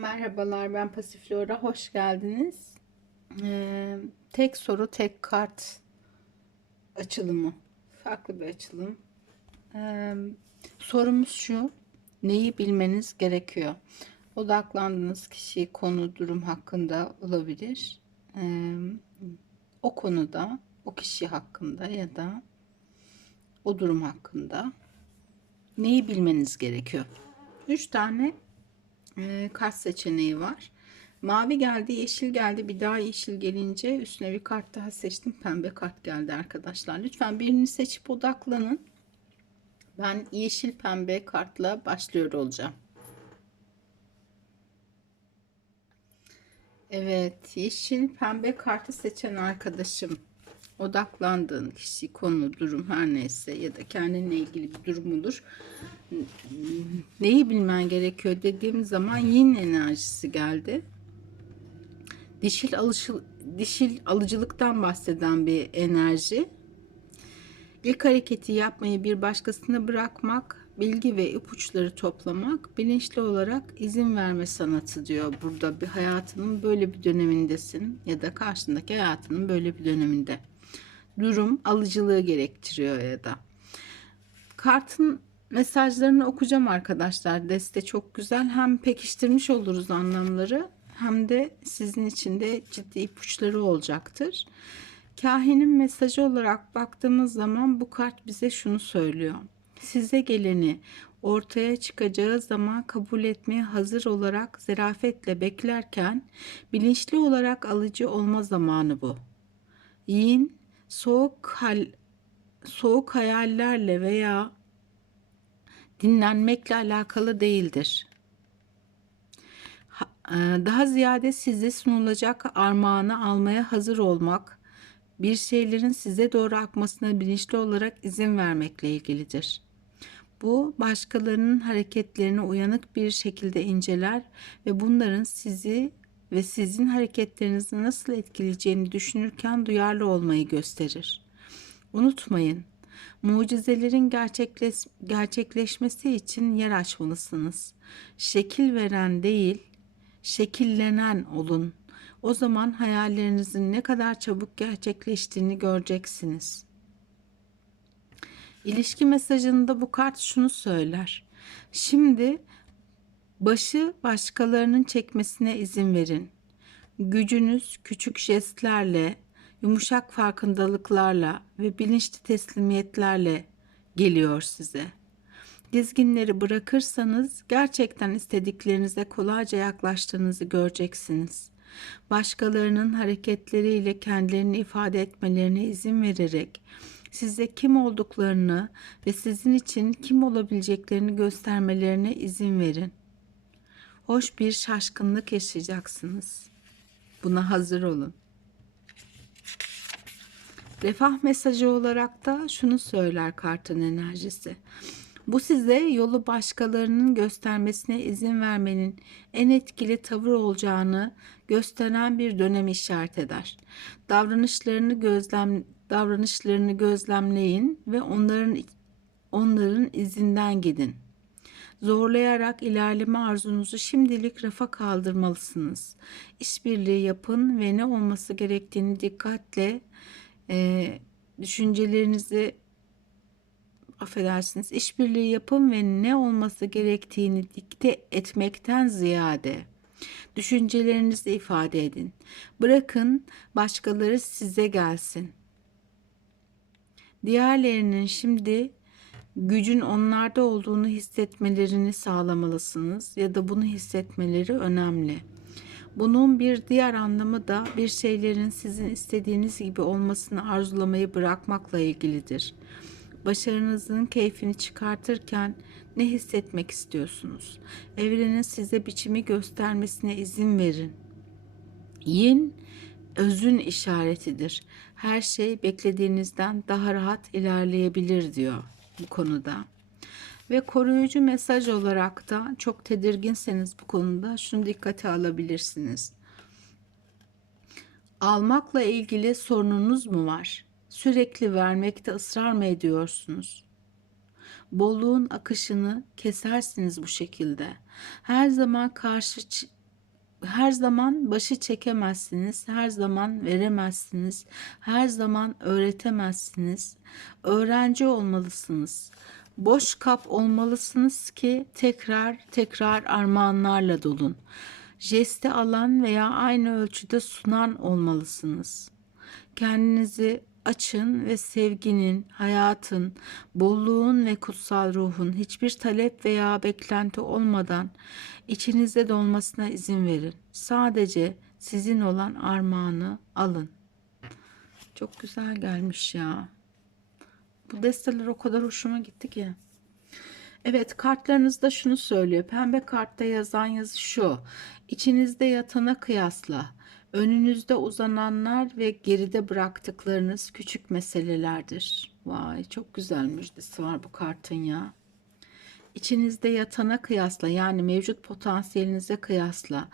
Merhabalar ben Pasiflora hoş geldiniz. Ee, tek soru tek kart açılımı. Farklı bir açılım. Ee, sorumuz şu. Neyi bilmeniz gerekiyor? Odaklandığınız kişi, konu, durum hakkında olabilir. Ee, o konuda, o kişi hakkında ya da o durum hakkında neyi bilmeniz gerekiyor? Üç tane e, kart seçeneği var. Mavi geldi, yeşil geldi. Bir daha yeşil gelince üstüne bir kart daha seçtim. Pembe kart geldi arkadaşlar. Lütfen birini seçip odaklanın. Ben yeşil pembe kartla başlıyor olacağım. Evet, yeşil pembe kartı seçen arkadaşım odaklandığın kişi, konu, durum her neyse ya da kendinle ilgili bir durum olur. Neyi bilmen gerekiyor dediğim zaman yin enerjisi geldi. Dişil, alışıl, dişil alıcılıktan bahseden bir enerji. İlk hareketi yapmayı bir başkasına bırakmak, bilgi ve ipuçları toplamak, bilinçli olarak izin verme sanatı diyor. Burada bir hayatının böyle bir dönemindesin ya da karşındaki hayatının böyle bir döneminde durum alıcılığı gerektiriyor ya da. Kartın mesajlarını okuyacağım arkadaşlar. Deste çok güzel. Hem pekiştirmiş oluruz anlamları hem de sizin için de ciddi ipuçları olacaktır. Kahinin mesajı olarak baktığımız zaman bu kart bize şunu söylüyor. Size geleni ortaya çıkacağı zaman kabul etmeye hazır olarak zerafetle beklerken bilinçli olarak alıcı olma zamanı bu. Yin soğuk hal, soğuk hayallerle veya dinlenmekle alakalı değildir. E, daha ziyade size sunulacak armağanı almaya hazır olmak, bir şeylerin size doğru akmasına bilinçli olarak izin vermekle ilgilidir. Bu başkalarının hareketlerini uyanık bir şekilde inceler ve bunların sizi ve sizin hareketlerinizi nasıl etkileyeceğini düşünürken duyarlı olmayı gösterir. Unutmayın, mucizelerin gerçekleş, gerçekleşmesi için yer açmalısınız. Şekil veren değil, şekillenen olun. O zaman hayallerinizin ne kadar çabuk gerçekleştiğini göreceksiniz. İlişki mesajında bu kart şunu söyler. Şimdi Başı başkalarının çekmesine izin verin. Gücünüz küçük jestlerle, yumuşak farkındalıklarla ve bilinçli teslimiyetlerle geliyor size. Dizginleri bırakırsanız gerçekten istediklerinize kolayca yaklaştığınızı göreceksiniz. Başkalarının hareketleriyle kendilerini ifade etmelerine izin vererek size kim olduklarını ve sizin için kim olabileceklerini göstermelerine izin verin hoş bir şaşkınlık yaşayacaksınız. Buna hazır olun. Refah mesajı olarak da şunu söyler kartın enerjisi. Bu size yolu başkalarının göstermesine izin vermenin en etkili tavır olacağını gösteren bir dönem işaret eder. Davranışlarını gözlem davranışlarını gözlemleyin ve onların onların izinden gidin. Zorlayarak ilerleme arzunuzu şimdilik rafa kaldırmalısınız. İşbirliği yapın ve ne olması gerektiğini dikkatle e, düşüncelerinizi affedersiniz işbirliği yapın ve ne olması gerektiğini dikte etmekten ziyade düşüncelerinizi ifade edin. Bırakın başkaları size gelsin. Diğerlerinin şimdi gücün onlarda olduğunu hissetmelerini sağlamalısınız ya da bunu hissetmeleri önemli. Bunun bir diğer anlamı da bir şeylerin sizin istediğiniz gibi olmasını arzulamayı bırakmakla ilgilidir. Başarınızın keyfini çıkartırken ne hissetmek istiyorsunuz? Evrenin size biçimi göstermesine izin verin. Yin özün işaretidir. Her şey beklediğinizden daha rahat ilerleyebilir diyor bu konuda. Ve koruyucu mesaj olarak da çok tedirginseniz bu konuda şunu dikkate alabilirsiniz. Almakla ilgili sorununuz mu var? Sürekli vermekte ısrar mı ediyorsunuz? Bolluğun akışını kesersiniz bu şekilde. Her zaman karşı her zaman başı çekemezsiniz, her zaman veremezsiniz, her zaman öğretemezsiniz. Öğrenci olmalısınız. Boş kap olmalısınız ki tekrar tekrar armağanlarla dolun. Jeste alan veya aynı ölçüde sunan olmalısınız. Kendinizi açın ve sevginin, hayatın, bolluğun ve kutsal ruhun hiçbir talep veya beklenti olmadan içinizde dolmasına izin verin. Sadece sizin olan armağanı alın. Çok güzel gelmiş ya. Bu desteler o kadar hoşuma gitti ki. Evet kartlarınızda şunu söylüyor. Pembe kartta yazan yazı şu. İçinizde yatana kıyasla önünüzde uzananlar ve geride bıraktıklarınız küçük meselelerdir. Vay çok güzel müjdesi var bu kartın ya. İçinizde yatana kıyasla yani mevcut potansiyelinize kıyasla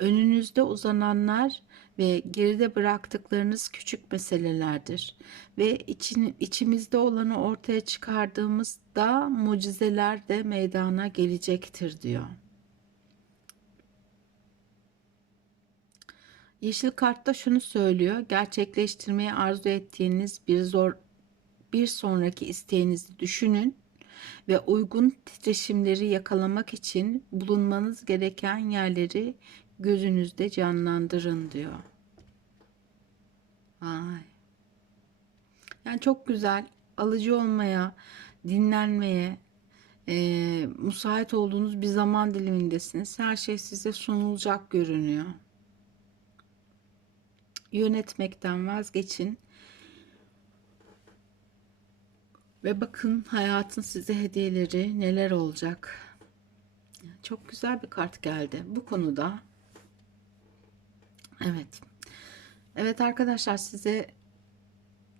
önünüzde uzananlar ve geride bıraktıklarınız küçük meselelerdir. Ve için, içimizde olanı ortaya çıkardığımızda mucizeler de meydana gelecektir diyor. Yeşil kartta şunu söylüyor. Gerçekleştirmeyi arzu ettiğiniz bir zor bir sonraki isteğinizi düşünün ve uygun titreşimleri yakalamak için bulunmanız gereken yerleri gözünüzde canlandırın diyor. Ay. Yani çok güzel. Alıcı olmaya, dinlenmeye, e, müsait olduğunuz bir zaman dilimindesiniz. Her şey size sunulacak görünüyor. Yönetmekten vazgeçin. Ve bakın hayatın size hediyeleri neler olacak. Çok güzel bir kart geldi bu konuda. Evet. Evet arkadaşlar size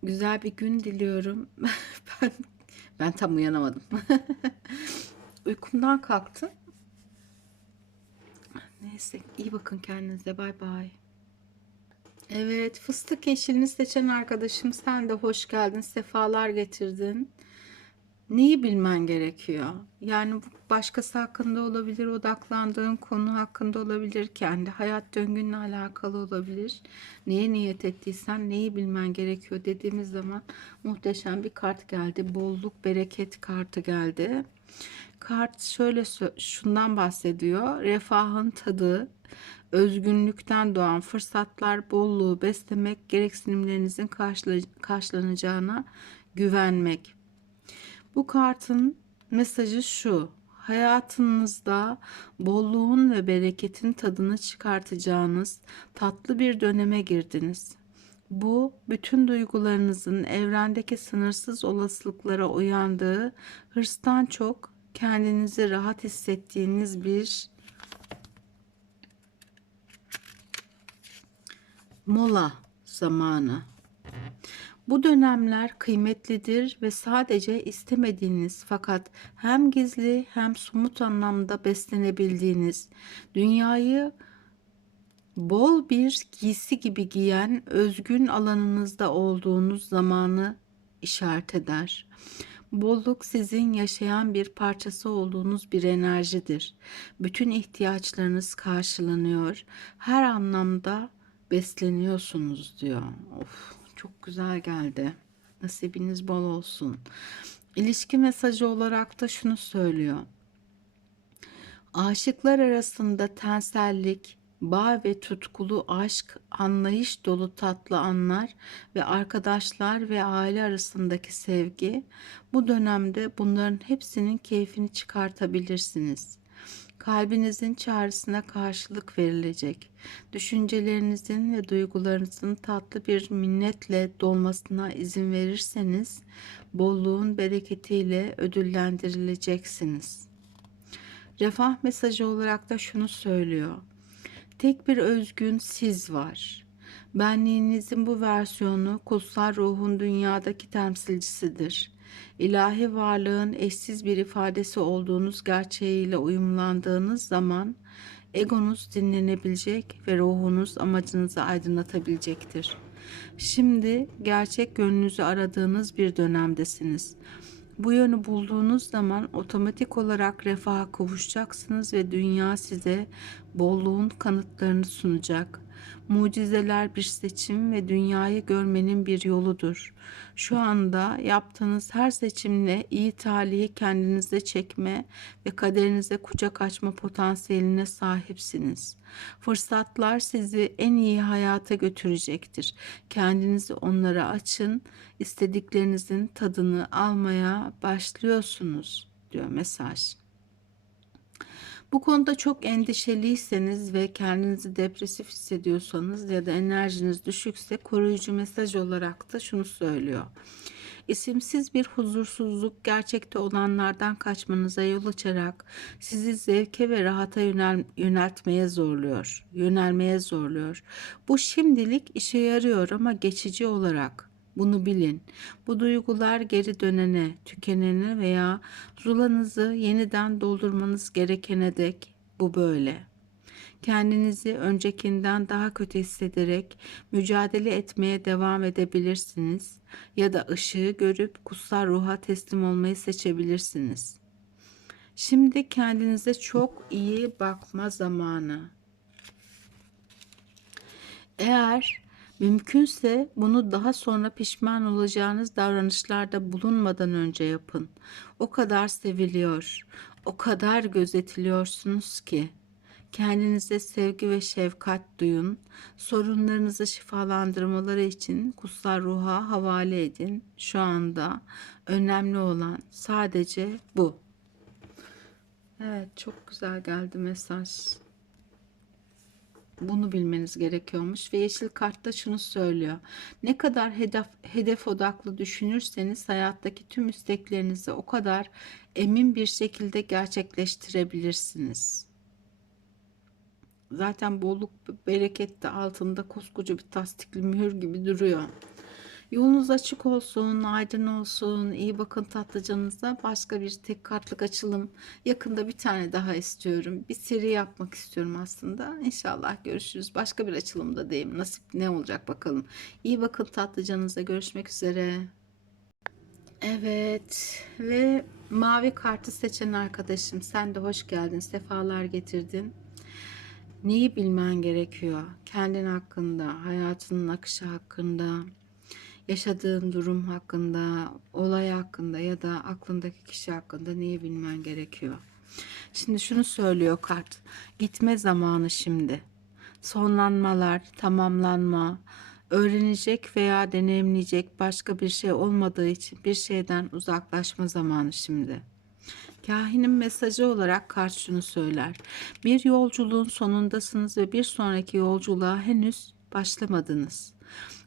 güzel bir gün diliyorum. ben ben tam uyanamadım. Uykumdan kalktım. Neyse iyi bakın kendinize. Bay bay. Evet fıstık yeşilini seçen arkadaşım sen de hoş geldin. Sefalar getirdin. Neyi bilmen gerekiyor? Yani bu başkası hakkında olabilir, odaklandığın konu hakkında olabilir, kendi hayat döngünle alakalı olabilir. Neye niyet ettiysen neyi bilmen gerekiyor dediğimiz zaman muhteşem bir kart geldi. Bolluk, bereket kartı geldi. Kart şöyle şundan bahsediyor. Refahın tadı, özgünlükten doğan fırsatlar, bolluğu beslemek, gereksinimlerinizin karşılanacağına güvenmek. Bu kartın mesajı şu. Hayatınızda bolluğun ve bereketin tadını çıkartacağınız tatlı bir döneme girdiniz. Bu bütün duygularınızın evrendeki sınırsız olasılıklara uyandığı hırstan çok kendinizi rahat hissettiğiniz bir mola zamanı. Bu dönemler kıymetlidir ve sadece istemediğiniz fakat hem gizli hem somut anlamda beslenebildiğiniz, dünyayı bol bir giysi gibi giyen özgün alanınızda olduğunuz zamanı işaret eder. Bolluk sizin yaşayan bir parçası olduğunuz bir enerjidir. Bütün ihtiyaçlarınız karşılanıyor. Her anlamda besleniyorsunuz diyor. Of çok güzel geldi. Nasibiniz bol olsun. İlişki mesajı olarak da şunu söylüyor. Aşıklar arasında tensellik, bağ ve tutkulu aşk, anlayış dolu tatlı anlar ve arkadaşlar ve aile arasındaki sevgi bu dönemde bunların hepsinin keyfini çıkartabilirsiniz. Kalbinizin çağrısına karşılık verilecek. Düşüncelerinizin ve duygularınızın tatlı bir minnetle dolmasına izin verirseniz bolluğun bereketiyle ödüllendirileceksiniz. Refah mesajı olarak da şunu söylüyor. Tek bir özgün siz var. Benliğinizin bu versiyonu kutsal ruhun dünyadaki temsilcisidir ilahi varlığın eşsiz bir ifadesi olduğunuz gerçeğiyle uyumlandığınız zaman egonuz dinlenebilecek ve ruhunuz amacınızı aydınlatabilecektir. Şimdi gerçek gönlünüzü aradığınız bir dönemdesiniz. Bu yönü bulduğunuz zaman otomatik olarak refaha kavuşacaksınız ve dünya size bolluğun kanıtlarını sunacak. Mucizeler bir seçim ve dünyayı görmenin bir yoludur. Şu anda yaptığınız her seçimle iyi talihi kendinize çekme ve kaderinize kucak açma potansiyeline sahipsiniz. Fırsatlar sizi en iyi hayata götürecektir. Kendinizi onlara açın, istediklerinizin tadını almaya başlıyorsunuz diyor mesaj. Bu konuda çok endişeliyseniz ve kendinizi depresif hissediyorsanız ya da enerjiniz düşükse koruyucu mesaj olarak da şunu söylüyor. İsimsiz bir huzursuzluk gerçekte olanlardan kaçmanıza yol açarak sizi zevke ve rahata yönel, yöneltmeye zorluyor, yönelmeye zorluyor. Bu şimdilik işe yarıyor ama geçici olarak. Bunu bilin. Bu duygular geri dönene, tükenene veya zulanızı yeniden doldurmanız gerekene dek bu böyle. Kendinizi öncekinden daha kötü hissederek mücadele etmeye devam edebilirsiniz ya da ışığı görüp kutsal ruha teslim olmayı seçebilirsiniz. Şimdi kendinize çok iyi bakma zamanı. Eğer Mümkünse bunu daha sonra pişman olacağınız davranışlarda bulunmadan önce yapın. O kadar seviliyor, o kadar gözetiliyorsunuz ki. Kendinize sevgi ve şefkat duyun. Sorunlarınızı şifalandırmaları için kutsal ruha havale edin. Şu anda önemli olan sadece bu. Evet, çok güzel geldi mesaj bunu bilmeniz gerekiyormuş ve yeşil kartta şunu söylüyor. Ne kadar hedef, hedef odaklı düşünürseniz hayattaki tüm isteklerinizi o kadar emin bir şekilde gerçekleştirebilirsiniz. Zaten bolluk bereket de altında koskoca bir tasdikli mühür gibi duruyor. Yolunuz açık olsun, aydın olsun. İyi bakın tatlıcanıza. Başka bir tek kartlık açılım. Yakında bir tane daha istiyorum. Bir seri yapmak istiyorum aslında. İnşallah görüşürüz. Başka bir açılımda diyeyim. Nasip ne olacak bakalım. İyi bakın tatlıcanıza. Görüşmek üzere. Evet ve mavi kartı seçen arkadaşım sen de hoş geldin. Sefalar getirdin. Neyi bilmen gerekiyor? Kendin hakkında, hayatının akışı hakkında, yaşadığın durum hakkında, olay hakkında ya da aklındaki kişi hakkında neyi bilmen gerekiyor? Şimdi şunu söylüyor kart. Gitme zamanı şimdi. Sonlanmalar, tamamlanma, öğrenecek veya deneyimleyecek başka bir şey olmadığı için bir şeyden uzaklaşma zamanı şimdi. Kahinin mesajı olarak kart şunu söyler. Bir yolculuğun sonundasınız ve bir sonraki yolculuğa henüz başlamadınız.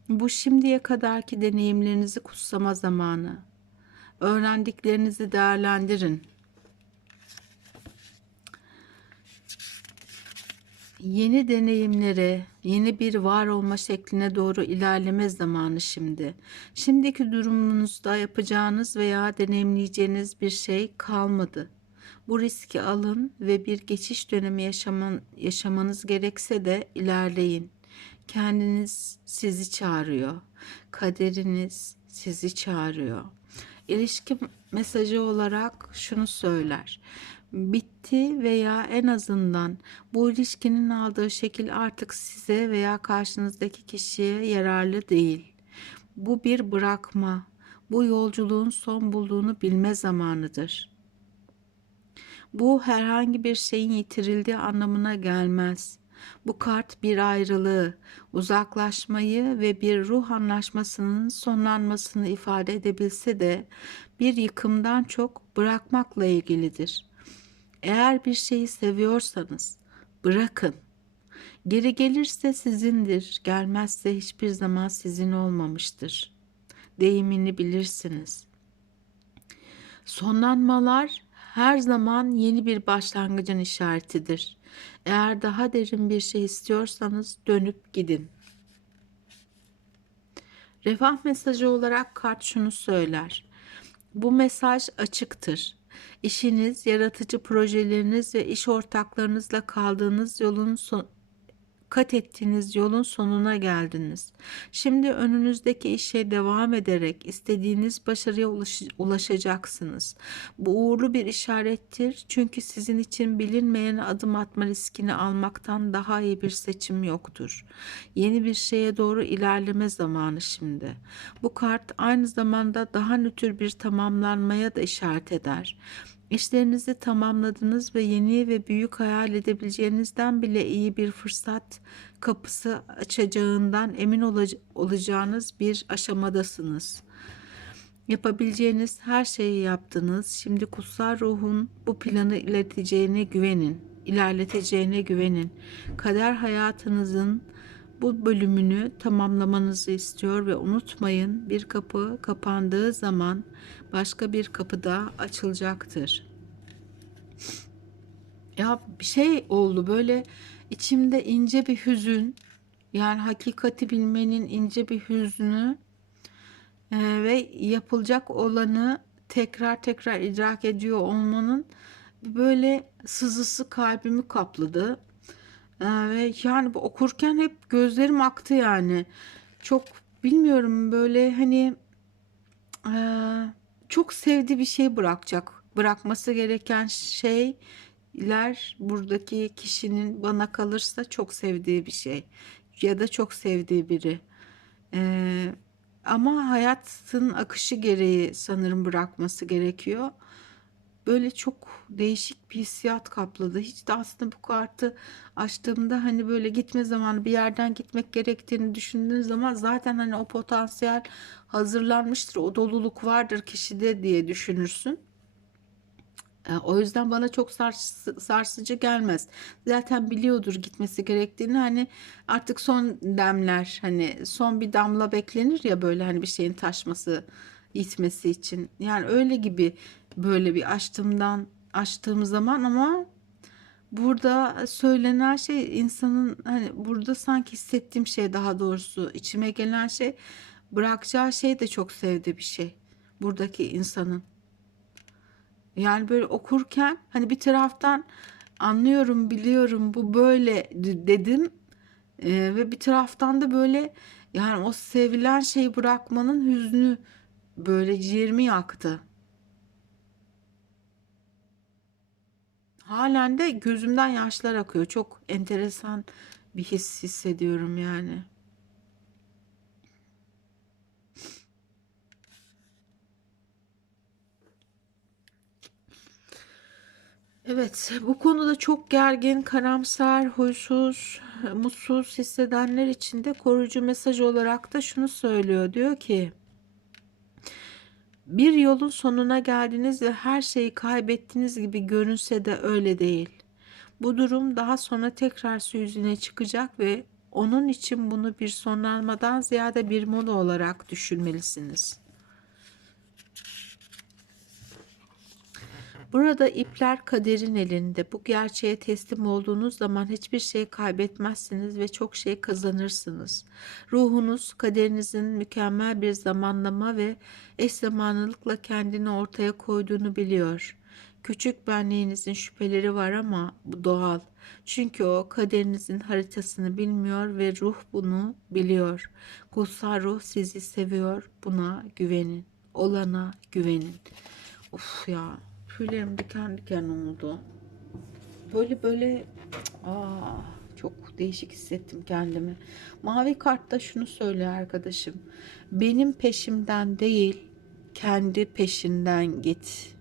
Bu şimdiye kadarki deneyimlerinizi kutsama zamanı. Öğrendiklerinizi değerlendirin. Yeni deneyimlere, yeni bir var olma şekline doğru ilerleme zamanı şimdi. Şimdiki durumunuzda yapacağınız veya deneyimleyeceğiniz bir şey kalmadı. Bu riski alın ve bir geçiş dönemi yaşaman, yaşamanız gerekse de ilerleyin. Kendiniz sizi çağırıyor. Kaderiniz sizi çağırıyor. İlişki mesajı olarak şunu söyler. Bitti veya en azından bu ilişkinin aldığı şekil artık size veya karşınızdaki kişiye yararlı değil. Bu bir bırakma. Bu yolculuğun son bulduğunu bilme zamanıdır. Bu herhangi bir şeyin yitirildiği anlamına gelmez. Bu kart bir ayrılığı, uzaklaşmayı ve bir ruh anlaşmasının sonlanmasını ifade edebilse de bir yıkımdan çok bırakmakla ilgilidir. Eğer bir şeyi seviyorsanız bırakın. Geri gelirse sizindir, gelmezse hiçbir zaman sizin olmamıştır. Deyimini bilirsiniz. Sonlanmalar her zaman yeni bir başlangıcın işaretidir. Eğer daha derin bir şey istiyorsanız dönüp gidin. Refah mesajı olarak kart şunu söyler. Bu mesaj açıktır. İşiniz, yaratıcı projeleriniz ve iş ortaklarınızla kaldığınız yolun son, kat ettiğiniz yolun sonuna geldiniz. Şimdi önünüzdeki işe devam ederek istediğiniz başarıya ulaş- ulaşacaksınız. Bu uğurlu bir işarettir çünkü sizin için bilinmeyen adım atma riskini almaktan daha iyi bir seçim yoktur. Yeni bir şeye doğru ilerleme zamanı şimdi. Bu kart aynı zamanda daha nötr bir tamamlanmaya da işaret eder. İşlerinizi tamamladınız ve yeni ve büyük hayal edebileceğinizden bile iyi bir fırsat kapısı açacağından emin olac- olacağınız bir aşamadasınız. Yapabileceğiniz her şeyi yaptınız. Şimdi kutsal ruhun bu planı ileteceğine güvenin. ilerleteceğine güvenin. Kader hayatınızın bu bölümünü tamamlamanızı istiyor ve unutmayın bir kapı kapandığı zaman başka bir kapı da açılacaktır. Ya bir şey oldu böyle içimde ince bir hüzün yani hakikati bilmenin ince bir hüznü e, ve yapılacak olanı tekrar tekrar idrak ediyor olmanın böyle sızısı kalbimi kapladı. Ee, ve yani bu okurken hep gözlerim aktı yani. Çok bilmiyorum böyle hani e, çok sevdiği bir şey bırakacak. Bırakması gereken şeyler buradaki kişinin bana kalırsa çok sevdiği bir şey. Ya da çok sevdiği biri. Ee, ama hayatın akışı gereği sanırım bırakması gerekiyor böyle çok değişik bir hissiyat kapladı. Hiç de aslında bu kartı açtığımda hani böyle gitme zamanı bir yerden gitmek gerektiğini düşündüğün zaman zaten hani o potansiyel hazırlanmıştır. O doluluk vardır kişide diye düşünürsün. E, O yüzden bana çok sars- sarsıcı gelmez. Zaten biliyordur gitmesi gerektiğini. Hani artık son demler hani son bir damla beklenir ya böyle hani bir şeyin taşması, itmesi için. Yani öyle gibi böyle bir açtığımdan açtığım zaman ama burada söylenen şey insanın hani burada sanki hissettiğim şey daha doğrusu içime gelen şey bırakacağı şey de çok sevdiği bir şey. Buradaki insanın. Yani böyle okurken hani bir taraftan anlıyorum, biliyorum bu böyle dedim Ee, ve bir taraftan da böyle yani o sevilen şeyi bırakmanın hüznü böyle ciğerimi yaktı. Halen de gözümden yaşlar akıyor. Çok enteresan bir his hissediyorum yani. Evet, bu konuda çok gergin, karamsar, huysuz, mutsuz hissedenler için de koruyucu mesaj olarak da şunu söylüyor. Diyor ki, bir yolun sonuna geldiniz ve her şeyi kaybettiniz gibi görünse de öyle değil. Bu durum daha sonra tekrar su yüzüne çıkacak ve onun için bunu bir sonlanmadan ziyade bir mola olarak düşünmelisiniz. Burada ipler kaderin elinde. Bu gerçeğe teslim olduğunuz zaman hiçbir şey kaybetmezsiniz ve çok şey kazanırsınız. Ruhunuz kaderinizin mükemmel bir zamanlama ve eş zamanlılıkla kendini ortaya koyduğunu biliyor. Küçük benliğinizin şüpheleri var ama bu doğal. Çünkü o kaderinizin haritasını bilmiyor ve ruh bunu biliyor. Kutsal ruh sizi seviyor. Buna güvenin. Olana güvenin. Of ya. Tüylerim diken diken oldu. Böyle böyle aa, çok değişik hissettim kendimi. Mavi kartta şunu söylüyor arkadaşım. Benim peşimden değil, kendi peşinden git.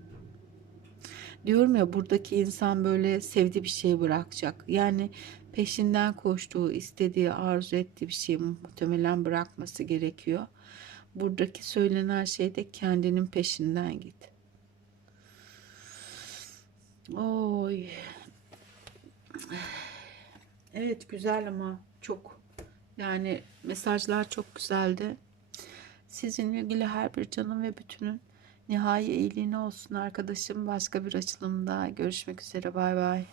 Diyorum ya buradaki insan böyle sevdiği bir şey bırakacak. Yani peşinden koştuğu, istediği, arzu ettiği bir şeyi muhtemelen bırakması gerekiyor. Buradaki söylenen şey de kendinin peşinden git. Oy. Evet güzel ama çok yani mesajlar çok güzeldi. Sizinle ilgili her bir canım ve bütünün nihai iyiliğine olsun arkadaşım. Başka bir açılımda görüşmek üzere. Bay bay.